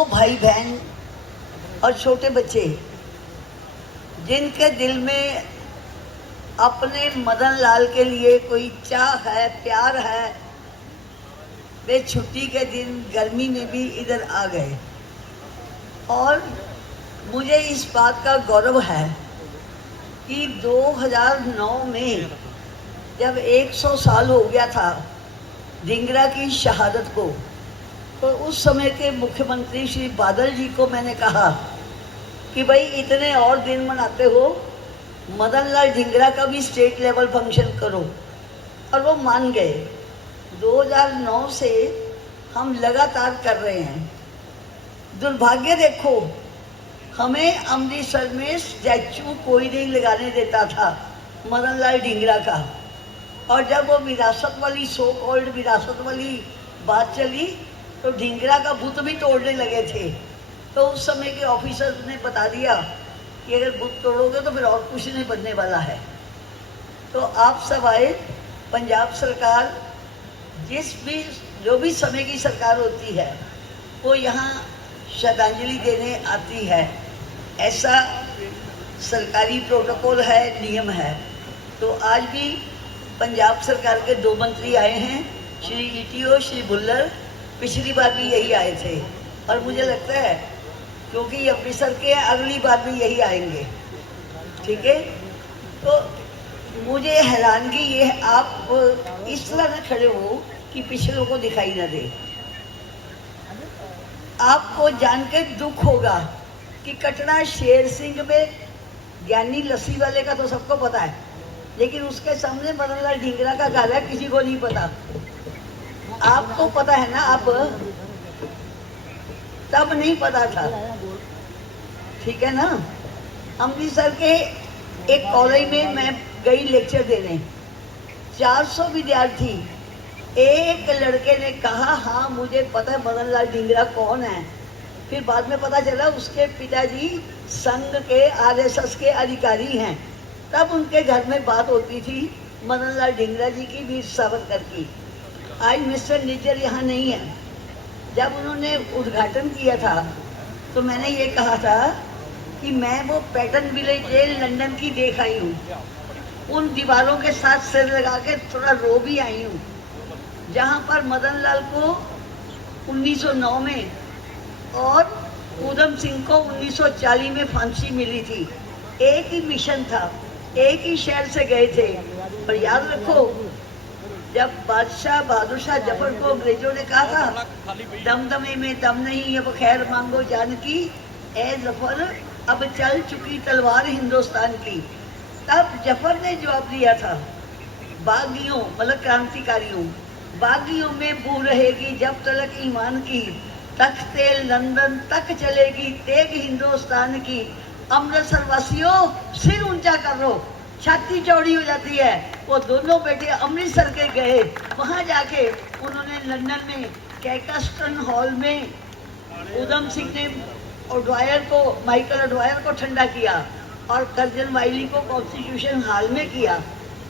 दो भाई बहन और छोटे बच्चे जिनके दिल में अपने मदन लाल के लिए कोई चाह है, प्यार है, वे छुट्टी के दिन गर्मी में भी इधर आ गए। और मुझे इस बात का गौरव है कि 2009 में जब 100 साल हो गया था ढींगरा की शहादत को, तो उस समय के मुख्यमंत्री श्री बादल जी को मैंने कहा कि भाई इतने और दिन मनाते हो, मदन लाल ढींगरा का भी स्टेट लेवल फंक्शन करो। और वो मान गए। 2009 से हम लगातार कर रहे हैं। दुर्भाग्य देखो, हमें अमृतसर में स्टैचू कोई नहीं लगाने देता था मदन लाल ढींगरा का। और जब वो विरासत वाली सो कॉल्ड विरासत वाली बात चली तो ढींगरा का बुत भी तोड़ने लगे थे। तो उस समय के ऑफिसर्स ने बता दिया कि अगर बुत तोड़ोगे तो फिर और कुछ नहीं बनने वाला है। तो आप सब आए, पंजाब सरकार जो भी समय की सरकार होती है वो यहाँ श्रद्धांजलि देने आती है। ऐसा सरकारी प्रोटोकॉल है, नियम है। तो आज भी पंजाब सरकार के 2 मंत्री आए हैं, श्री ईटीओ, श्री भुल्लर। पिछली बार भी यही आए थे और मुझे लगता है क्योंकि अमृतसर के अगली बार भी यही आएंगे। ठीक है, तो मुझे हैरानगी ये है, आप इस तरह न खड़े हो कि पिछलों को दिखाई न दे। आपको जान के दुख होगा कि कटरा शेर सिंह में ज्ञानी लस्सी वाले का तो सबको पता है, लेकिन उसके सामने मदन लाल ढींगरा का घर है, किसी को नहीं पता। आपको पता है ना, आप तब नहीं पता था। ठीक है ना। अमृतसर के एक कॉलेज में मैं गई लेक्चर देने, 400 विद्यार्थी। एक लड़के ने कहा हाँ मुझे पता है मदन लाल ढींगरा कौन है। फिर बाद में पता चला उसके पिताजी संघ के आरएसएस के अधिकारी हैं। तब उनके घर में बात होती थी मदन लाल ढींगरा जी की, वीर सावरकर की। आज मिस्टर निज्जर यहाँ नहीं है। जब उन्होंने उद्घाटन किया था तो मैंने ये कहा था कि मैं वो पैटर्न विलेज जेल लंदन की देख आई हूँ, उन दीवारों के साथ सिर लगा के थोड़ा रो भी आई हूँ, जहाँ पर मदन लाल को 1909 में और ऊधम सिंह को 1940 में फांसी मिली थी। एक ही मिशन था, एक ही शहर से गए थे। पर याद रखो, जब बादशाह बहादुर शाह जफर को अंग्रेजों ने कहा था दमदमे में दम नहीं, अब खैर मांगो जानकी, ए जफर अब चल चुकी तलवार हिंदुस्तान की, तब जफर ने जवाब दिया था बागियों मतलब क्रांतिकारियों, बागियों में बू रहेगी जब तलक ईमान की, तख्ते लंदन तक चलेगी तेग हिंदुस्तान की, अमृतसर वासियों सिर ऊंचा कर लो, छाती चौड़ी हो जाती है। वो दोनों बेटे अमृतसर के गए, वहां जाके उन्होंने लंदन में कैकस्टन हॉल में ऊधम सिंह ने ओडवायर को, माइकल ओडवायर को ठंडा किया और कर्जन वाइली को कॉन्स्टिट्यूशन हॉल में किया।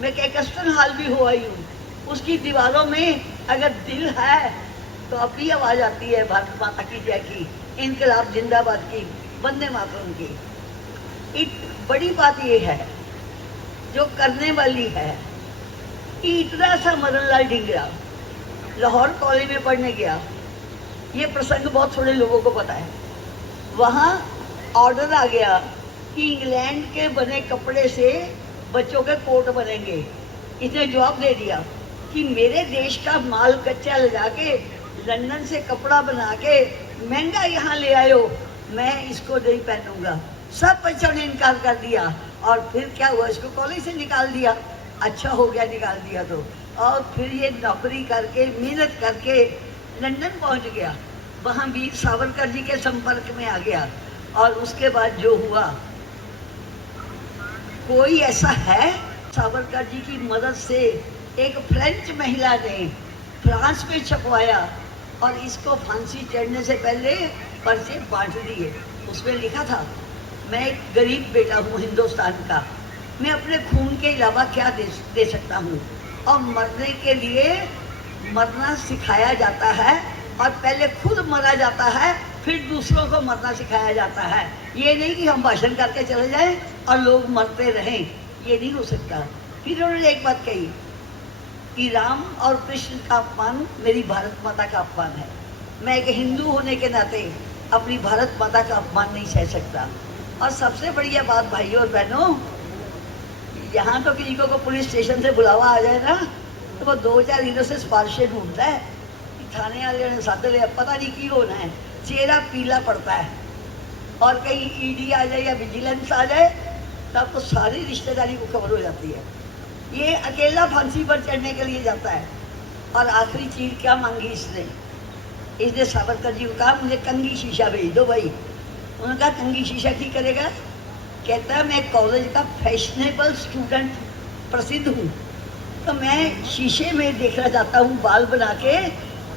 मैं कैकस्टन हॉल भी हो आई हूँ। उसकी दीवारों में अगर दिल है तो अब भी आवाज आती है भारत माता की जय की, इनकलाब जिंदाबाद की, वंदे मातरम की। एक बड़ी बात ये है जो करने वाली है कि इतना सा मदन लाल ढींगरा लाहौर कॉलेज में पढ़ने गया। ये प्रसंग बहुत थोड़े लोगों को पता है। वहाँ ऑर्डर आ गया कि इंग्लैंड के बने कपड़े से बच्चों के कोट बनेंगे। इसने जवाब दे दिया कि मेरे देश का माल कच्चा ले जाके लंदन से कपड़ा बना के महंगा यहाँ ले आयो, मैं इसको नहीं पहनूंगा। सब बच्चों ने इनकार कर दिया। और फिर क्या हुआ, इसको कॉलेज से निकाल दिया। अच्छा हो गया निकाल दिया तो। और फिर ये नौकरी करके मेहनत करके लंदन पहुंच गया, वहाँ वीर सावरकर जी के संपर्क में आ गया। और उसके बाद जो हुआ, कोई ऐसा है, सावरकर जी की मदद से एक फ्रेंच महिला ने फ्रांस में छपवाया और इसको फांसी चढ़ने से पहले पर्चे बांट दिए। उसमें लिखा था मैं एक गरीब बेटा हूँ हिंदुस्तान का, मैं अपने खून के अलावा क्या दे सकता हूँ। और मरने के लिए मरना सिखाया जाता है और पहले खुद मरा जाता है, फिर दूसरों को मरना सिखाया जाता है। ये नहीं कि हम भाषण करके चले जाएं और लोग मरते रहें, ये नहीं हो सकता। फिर उन्होंने एक बात कही कि राम और कृष्ण का अपमान मेरी भारत माता का अपमान है। मैं एक हिंदू होने के नाते अपनी भारत माता का अपमान नहीं सह सकता। और सबसे बढ़िया बात भाइयों और बहनों, यहाँ तो किसी को पुलिस स्टेशन से बुलावा आ जाए ना तो वो 2-4 दिनों से सिफारिशें ढूंढता है, थाने वाले ने साथ ले, पता नहीं की होना है, चेहरा पीला पड़ता है। और कहीं ईडी आ जाए या विजिलेंस आ जाए तब तो सारी रिश्तेदारी को खबर हो जाती है। ये अकेला फांसी पर चढ़ने के लिए जाता है। और आखिरी चीज क्या मांगी इसने सावरकर जी को कहा मुझे कंघी शीशा भेज दो भाई। उन्होंने कहा कंघी शीशा की करेगा? कहता है मैं कॉलेज का फैशनेबल स्टूडेंट प्रसिद्ध हूँ, तो मैं शीशे में देखना चाहता हूँ बाल बना के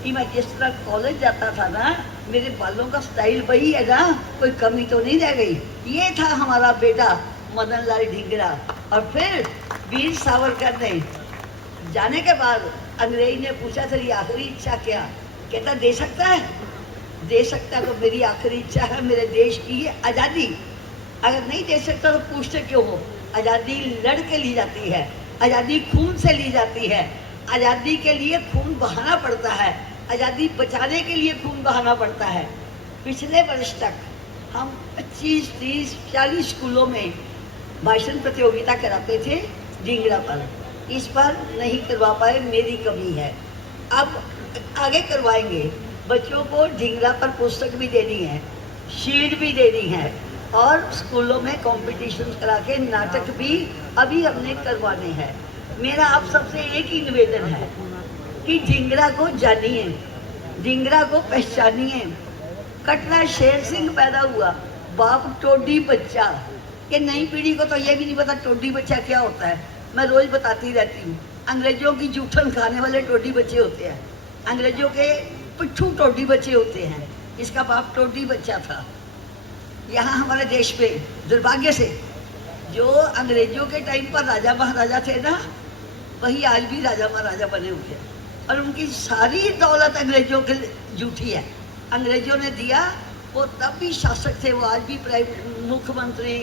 कि मैं जिस तरह कॉलेज जाता था ना, मेरे बालों का स्टाइल वही है ना, कोई कमी तो नहीं रह गई। ये था हमारा बेटा मदन लाल ढींगरा। और फिर वीर सावरकर ने जाने के बाद अंग्रेज ने पूछा तेरी आखिरी इच्छा क्या? कहता दे सकता है, दे सकता है तो मेरी आखिरी इच्छा है मेरे देश की आज़ादी। अगर नहीं दे सकता तो पूछते क्यों हो? आज़ादी लड़ के ली जाती है, आज़ादी खून से ली जाती है, आज़ादी के लिए खून बहाना पड़ता है, आज़ादी बचाने के लिए खून बहाना पड़ता है। पिछले वर्ष तक हम 25, 30, 40 स्कूलों में भाषण प्रतियोगिता कराते थे ढींगरा पर। इस बार नहीं करवा पाए, मेरी कमी है। अब आगे करवाएंगे। बच्चों को ढींगरा पर पुस्तक भी देनी है, शीट भी देनी है और स्कूलों में कंपटीशन करा के नाटक भी अभी हमने करवाने हैं। मेरा आप सबसे एक ही निवेदन है कि ढींगरा को जानिए, ढींगरा को पहचानिए। कटरा शेर सिंह पैदा हुआ, बाप टोडी बच्चा। कि नई पीढ़ी को तो ये भी नहीं पता टोडी बच्चा क्या होता है। मैं रोज बताती रहती हूँ, अंग्रेजों की जूठन खाने वाले टोडी बच्चे होते हैं, अंग्रेजों के पिट्ठू टोडी बच्चे होते हैं। इसका बाप टोडी बच्चा था। यहाँ हमारे देश में दुर्भाग्य से जो अंग्रेजों के टाइम पर राजा महाराजा थे ना, वही आज भी राजा महाराजा बने हुए हैं और उनकी सारी दौलत अंग्रेजों के जूठी है। अंग्रेजों ने दिया, वो तब भी शासक थे, वो आज भी मुख्यमंत्री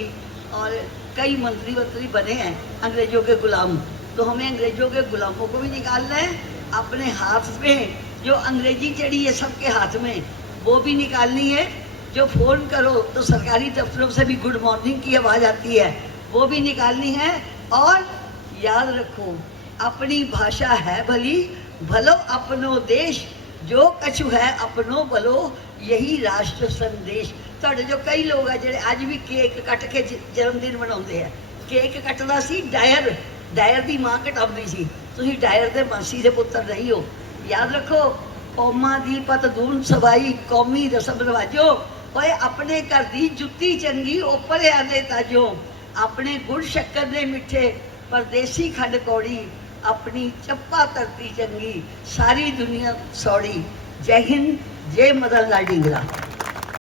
और कई मंत्री बने हैं अंग्रेजों के गुलाम। तो हमें अंग्रेजों के गुलामों को भी निकालना है, अपने हाथ में जो अंग्रेजी चढ़ी है सबके हाथ में वो भी निकालनी है। जो फ़ोन करो तो सरकारी दफ्तरों से भी गुड मॉर्निंग की आवाज़ आती है, वो भी निकालनी है। और याद रखो, अपनी भाषा है भली, भलो अपनो देश, जो कछु है अपनो भलो, यही राष्ट्र संदेश। ਤੁਹਾਡੇ जो कई लोग है ਜਿਹੜੇ ਅੱਜ भी केक कट के जन्मदिन मनाते हैं। केक कटना सी डायर, डायर की माँ कटाਉਂਦੀ ਸੀ, ਤੁਸੀਂ डायर ਦੇ ਮਾਸੀ ਦੇ ਪੁੱਤਰ नहीं हो। याद रखो, कौमां दी पत दून सवाई, कौमी रसम रवाजो। ओए अपने घर दी जुत्ती चंगी, ओपरिया दे ताजो। अपने गुड़ शक्कर ने मिठे, परदेसी खंड कौड़ी, अपनी चप्पा धरती चंगी, सारी दुनिया सौड़ी। जय हिंद, जय मदन लाल ढींगरा।